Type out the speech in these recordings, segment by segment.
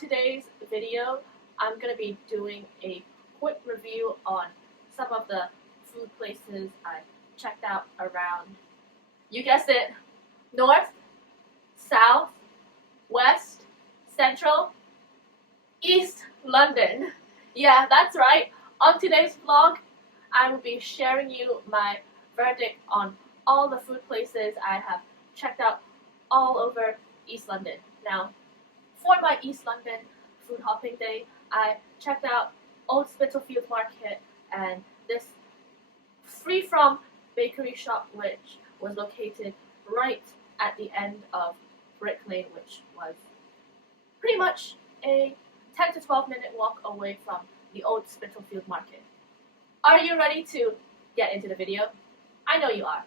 today's video, I'm going to be doing a quick review on some of the food places I checked out around, you guessed it, North, South, West, Central, East London. Yeah, that's right. On today's vlog, I will be sharing you my verdict on all the food places I have checked out all over East London. Now, for my East London food hopping day, I checked out Old Spitalfields Market and this free from bakery shop, which was located right at the end of Brick Lane, which was pretty much a 10 to 12 minute walk away from the Old Spitalfields Market. Are you ready to get into the video? I know you are.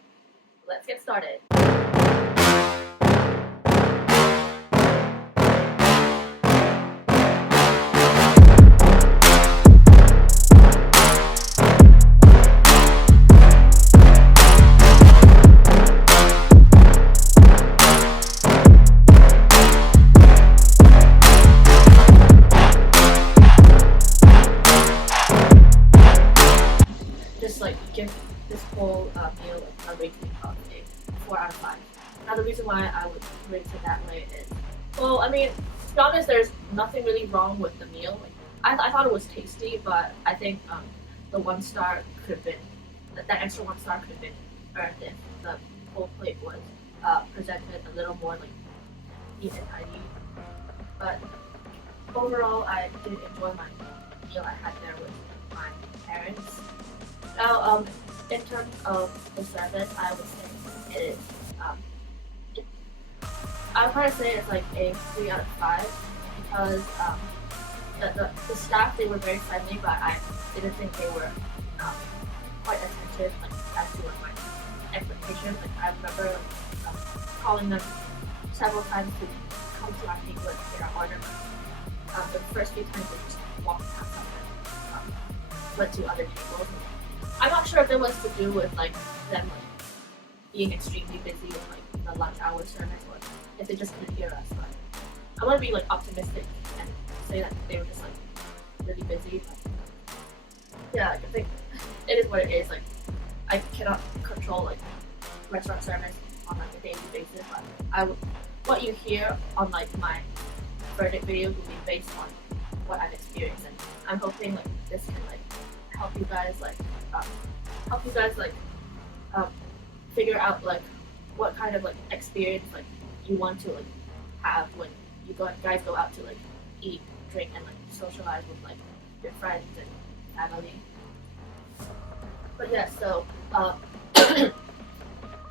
Let's get started. Give this whole meal a rating of a 4 out of 5. Now the reason why I would rate it that way is, well, I mean, to be honest, there's nothing really wrong with the meal. I thought it was tasty, but I think the 1 star could have been, that extra 1 star could have been earned if the whole plate was presented a little more neat and tidy. But overall, I did enjoy my meal I had there with my parents. Now, in terms of the service, I would say it is, I would probably say it's like a 3 out of 5 because the staff, they were very friendly, but I didn't think they were quite attentive as to my expectations. I remember calling them several times to come to our table and get our order. The first few times they just walked past us and went to other tables. I'm not sure if it was to do with them being extremely busy with the lunch hour service, or if they just couldn't hear us. But I want to be optimistic and say that they were just really busy. But yeah, I think it is what it is. I cannot control restaurant service on a daily basis, but what you hear on my verdict video will be based on what I've experienced, and I'm hoping this can help you guys figure out what kind of experience you want to have when you guys go out to eat, drink, and socialize with your friends and family. But yeah, so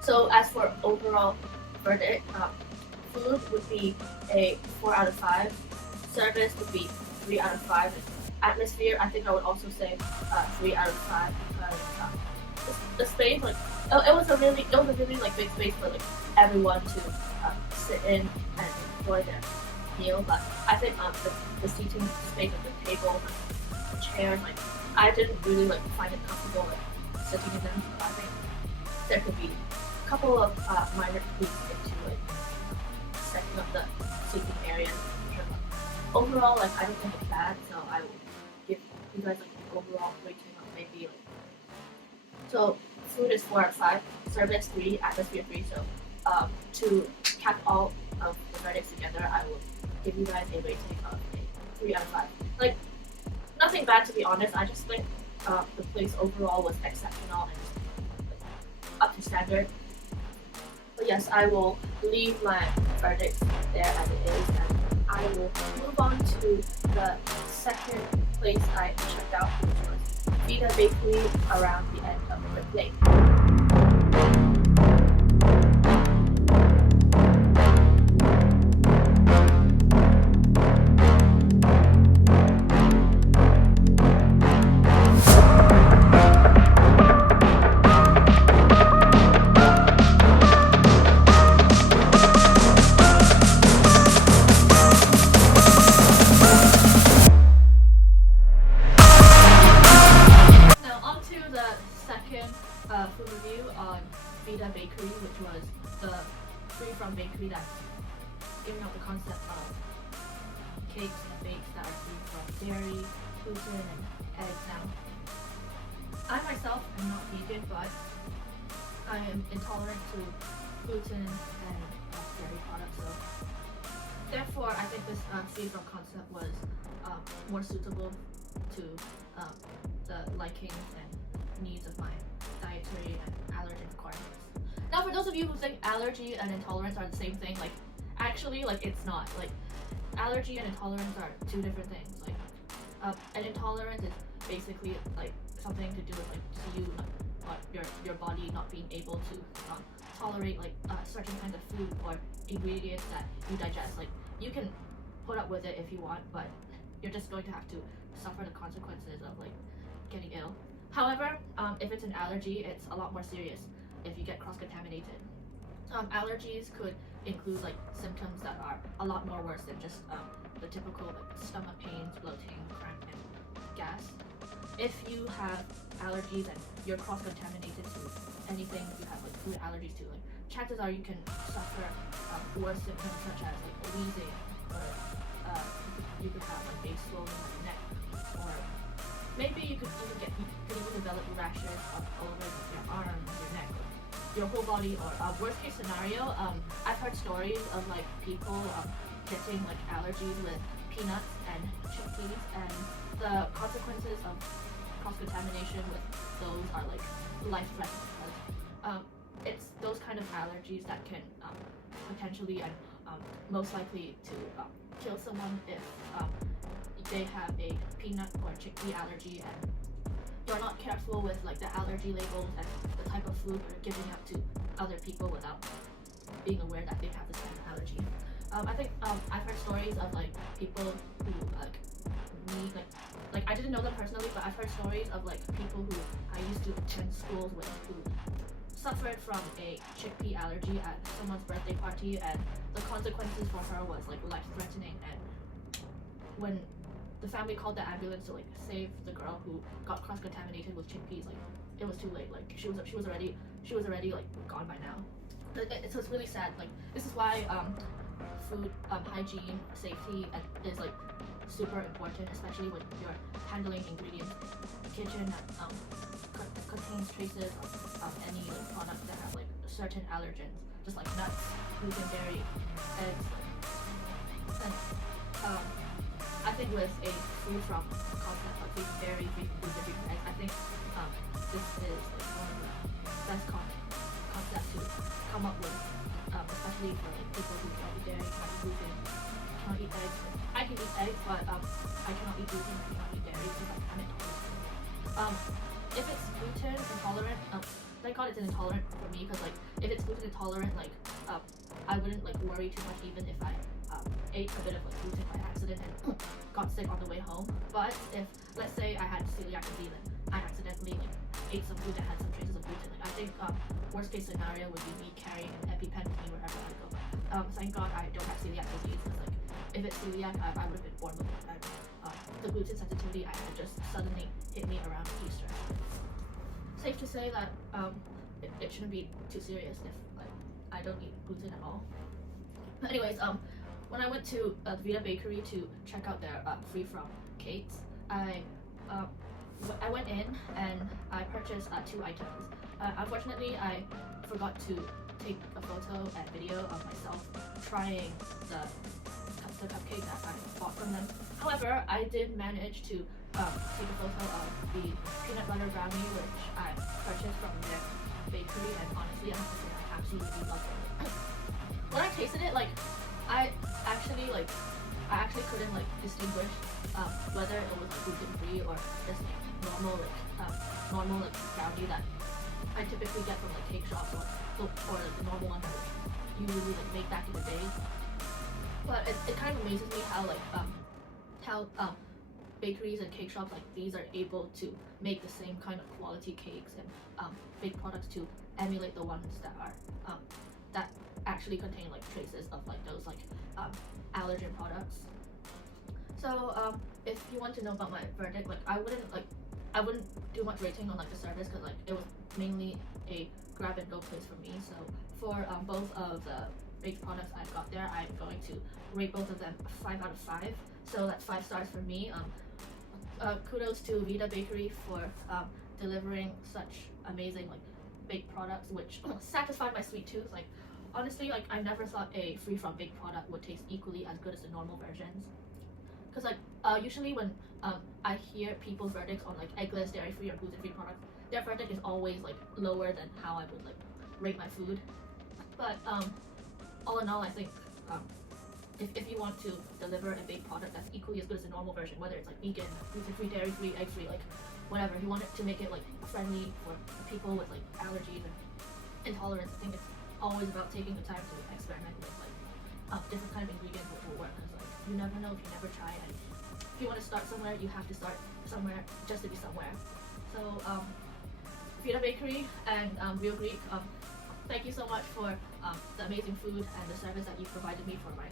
so as for overall verdict, food would be a 4 out of 5. Service would be 3 out of 5. Atmosphere, I think I would also say 3 out of 5 because the space, it was a really big space for everyone to sit in and enjoy their meal. But I think the seating space of the table, the chairs, I didn't really find it comfortable sitting in them. So I think there could be a couple of minor tweaks into setting up the seating areas. Overall, I don't think it's bad, so I will give you guys an overall rating of maybe so food is 4 out of 5, service 3, atmosphere 3. So to cap all of the verdicts together, I will give you guys a rating of a 3 out of 5. Nothing bad, to be honest. I just think the place overall was exceptional and up to standard. But yes, I will leave my verdict there as it is, and I will move on to the second place I checked out, which was Vita Bakery around the end of Brick Lane. Food review on Vita Bakery, which was the free from bakery that's giving out the concept of cakes and bakes that are free from dairy, gluten, and eggs. Now, I myself am not vegan, but I am intolerant to gluten and dairy products, so therefore I think this free from concept was more suitable to the likings and needs of my dietary and allergen requirements. Now, for those of you who think allergy and intolerance are the same thing, like actually, like it's not. Like allergy and intolerance are two different things. Like an intolerance is basically like something to do with like you your body not being able to tolerate like certain kinds of food or ingredients that you digest. Like you can put up with it if you want, but you're just going to have to suffer the consequences of like getting ill. However, if it's an allergy, it's a lot more serious if you get cross-contaminated. Allergies could include like symptoms that are a lot more worse than just the typical like stomach pains, bloating, cramp, and gas. If you have allergies and you're cross-contaminated to anything you have like food allergies to, like chances are you can suffer worse symptoms such as like wheezing, or you could have like a swollen neck, or maybe you could even develop rashes all over your arms, your neck, your whole body. Or worst case scenario, I've heard stories of like people getting like allergies with peanuts and chickpeas, and the consequences of cross-contamination with those are like life-threatening, because it's those kind of allergies that can potentially and most likely to kill someone if they have a peanut or chickpea allergy and you're not careful with like the allergy labels and the type of food you're giving out to other people without being aware that they have this kind of allergy. I think I've heard stories of like people who need like I didn't know them personally, but I've heard stories of like people who I used to attend schools with who suffered from a chickpea allergy at someone's birthday party, and the consequences for her was like life-threatening. And when the family called the ambulance to like save the girl who got cross-contaminated with chickpeas, like it was too late. Like she was already like gone by now. So it's really sad. Like this is why food hygiene, safety is like super important, especially when you're handling ingredients in the kitchen that contains traces of any like products that have like certain allergens, just like nuts, gluten, dairy, eggs. And I think with a free from concept of vegan dairy, vegan gluten, vegan eggs, I think this is like one of the best concepts to come up with, especially for like people who can't eat dairy, can't eat gluten, can't eat eggs. I can eat eggs, but I cannot eat gluten, I cannot eat dairy because I'm intolerant. If it's gluten intolerant, thank God it's an intolerant for me, because like if it's gluten intolerant, like I wouldn't like worry too much even if I ate a bit of like gluten by accident and got sick on the way home. But if let's say I had celiac disease and I accidentally like ate some food that had some traces of gluten, like I think worst case scenario would be me carrying an EpiPen with me wherever I go. Thank God I don't have celiac disease, because like if it's celiac, I would have been born with it. And the gluten sensitivity I had just suddenly hit me around Easter. Safe to say that it shouldn't be too serious if like I don't eat gluten at all. But anyways, when I went to the Vita Bakery to check out their free from cakes, I went in and I purchased 2 items. Unfortunately, I forgot to take a photo and video of myself trying the cupcake that I bought from them. However, I did manage to take a photo of the peanut butter brownie which I purchased from their bakery, and honestly I have to say I absolutely loved it. When I tasted it, like I actually couldn't like distinguish whether it was like gluten free or just like normal brownie that I typically get from like cake shops or like the normal one that you usually like make back in the day. But it kind of amazes me how like how bakeries and cake shops like these are able to make the same kind of quality cakes and bake products to emulate the ones that are that actually contain like traces of like those like allergen products. So if you want to know about my verdict, like I wouldn't do much rating on like the service, because like it was mainly a grab and go place for me. So for both of the baked products I've got there, I'm going to rate both of them 5 out of 5. so that's 5 stars for me. Kudos to Vita Bakery for delivering such amazing like baked products which satisfied my sweet tooth. Like honestly, like I never thought a free from baked product would taste equally as good as the normal versions. Because like usually when I hear people's verdicts on like eggless, dairy free or gluten free products, their verdict is always like lower than how I would like rate my food. But all in all, I think if you want to deliver a baked product that's equally as good as the normal version, whether it's like vegan, gluten free, dairy free, egg free, like whatever, if you want it to make it like friendly for people with like allergies and intolerance, I think it's always about taking the time to experiment with like different kind of ingredients which will work. Because like you never know if you never try, and if you want to start somewhere, you have to start somewhere just to be somewhere. So Vita Bakery and Real Greek, thank you so much for the amazing food and the service that you provided me for my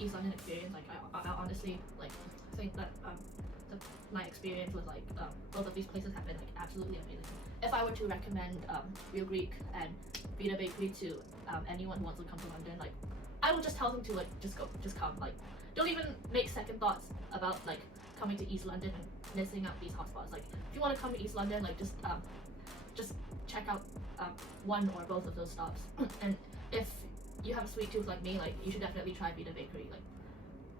East London experience. Like I honestly like think that my experience with like both of these places have been like absolutely amazing. If I were to recommend Real Greek and Vita Bakery to anyone who wants to come to London, like I will just tell them to like just come. Like don't even make second thoughts about like coming to East London and missing out these hotspots. Like if you want to come to East London, like just check out one or both of those stops. And if you have a sweet tooth like me, like you should definitely try Vita Bakery. Like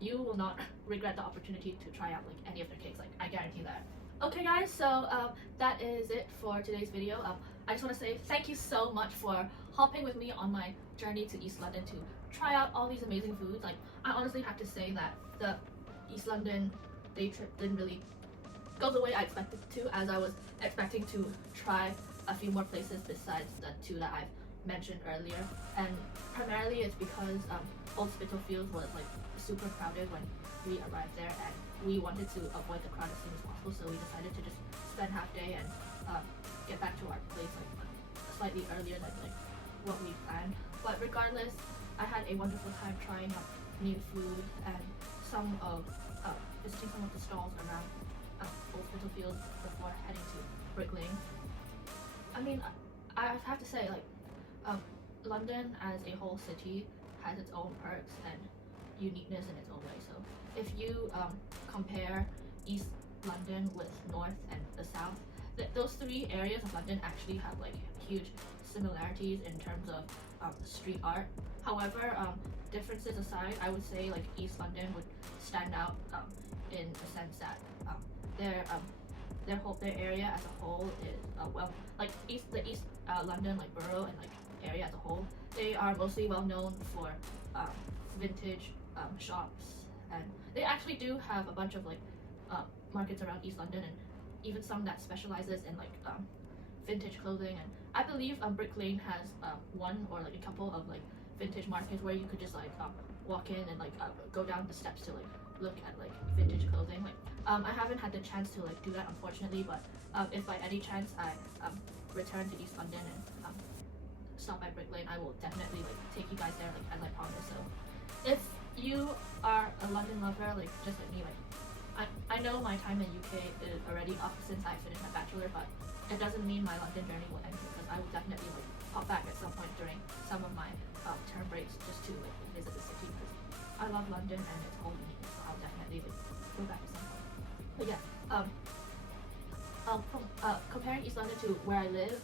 you will not regret the opportunity to try out like any of their cakes. Like I guarantee that. Okay guys, so that is it for today's video. I just want to say thank you so much for hopping with me on my journey to East London to try out all these amazing foods. Like I honestly have to say that the East London day trip didn't really go the way I expected to, as I was expecting to try a few more places besides the 2 that I've mentioned earlier. And primarily it's because Old Spitalfields was like super crowded when we arrived there, and we wanted to avoid the crowd as soon as possible, so we decided to just spend half day and get back to our place like slightly earlier than like what we planned. But regardless, I had a wonderful time trying out new food and visiting some of the stalls around Old Spitalfields before heading to Brick Lane. I mean, I have to say, like, London as a whole city has its own perks and uniqueness in its own way. So if you compare East London with North and the South, those 3 areas of London actually have like huge similarities in terms of street art. However, differences aside, I would say like East London would stand out in the sense that their area as a whole is well, like the East London like borough and like area as a whole, they are mostly well known for vintage shops, and they actually do have a bunch of like markets around East London, and even some that specializes in like vintage clothing. And I believe Brick Lane has one or like a couple of like vintage markets where you could just like walk in and like go down the steps to like look at like vintage clothing. Like I haven't had the chance to like do that, unfortunately, but if by any chance I return to East London and stop by Brick Lane, I will definitely like take you guys there, like as I promised. So if you are a London lover like just like me, like I know my time in UK is already up since I finished my bachelor, but it doesn't mean my London journey will end, because I will definitely like pop back at some point during some of my term breaks just to like visit the city, because I love London and its whole uniqueness. So I'll definitely like go back at some point. But yeah, comparing East London to where I live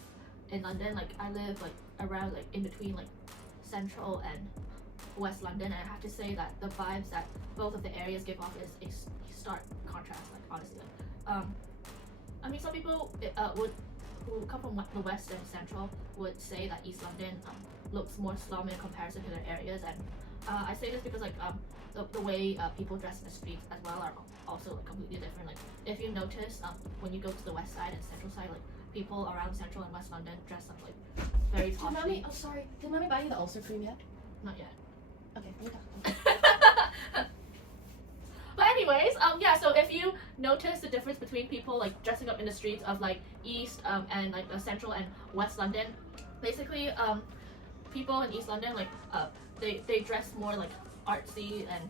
in London, like I live like around like in between like Central and West London, and I have to say that the vibes that both of the areas give off is a stark contrast. Like honestly, like I mean, some people who come from the West and Central would say that East London looks more slum in comparison to their areas, and I say this because like the way people dress in the streets as well are also like completely different. Like if you notice, when you go to the West Side and Central Side, like people around Central and West London dress up like very poshly. Mommy, oh sorry, did Mommy buy you the ulcer cream yet? Not yet. Okay, we talk. But anyways, yeah, so if you notice the difference between people like dressing up in the streets of like East and like Central and West London, basically people in East London like they dress more like artsy, and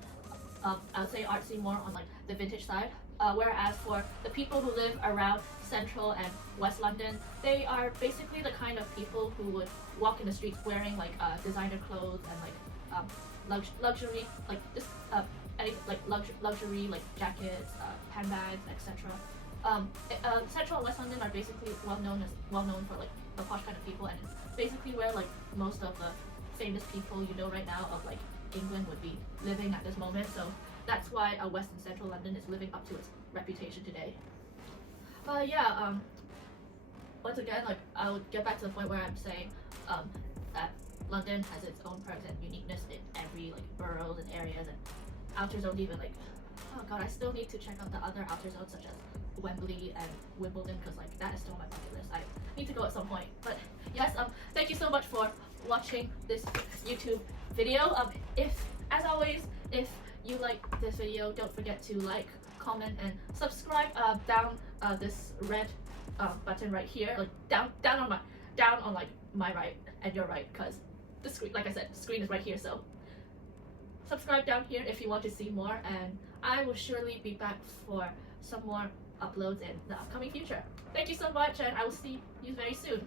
I would say artsy more on like the vintage side, whereas for the people who live around Central and West London, they are basically the kind of people who would walk in the streets wearing like designer clothes and like luxury, like this any like luxury like jackets, handbags, etc. Central and West London are basically well known for like the posh kind of people, and it's basically where like most of the famous people you know right now of like England would be living at this moment. So that's why West and Central London is living up to its reputation today. Yeah, once again, like I would get back to the point where I'm saying that London has its own perks and uniqueness in every like boroughs and areas, and outer zones even like, oh god, I still need to check out the other outer zones such as Wembley and Wimbledon, because like that is still on my bucket list. I need to go at some point. But yes, thank you so much for watching this YouTube video. If as always, if you like this video, don't forget to like, comment, and subscribe down this red button right here, like down on like my right and your right, because the screen, like I said, the screen is right here. So subscribe down here if you want to see more, and I will surely be back for some more uploads in the upcoming future. Thank you so much, and I will see you very soon.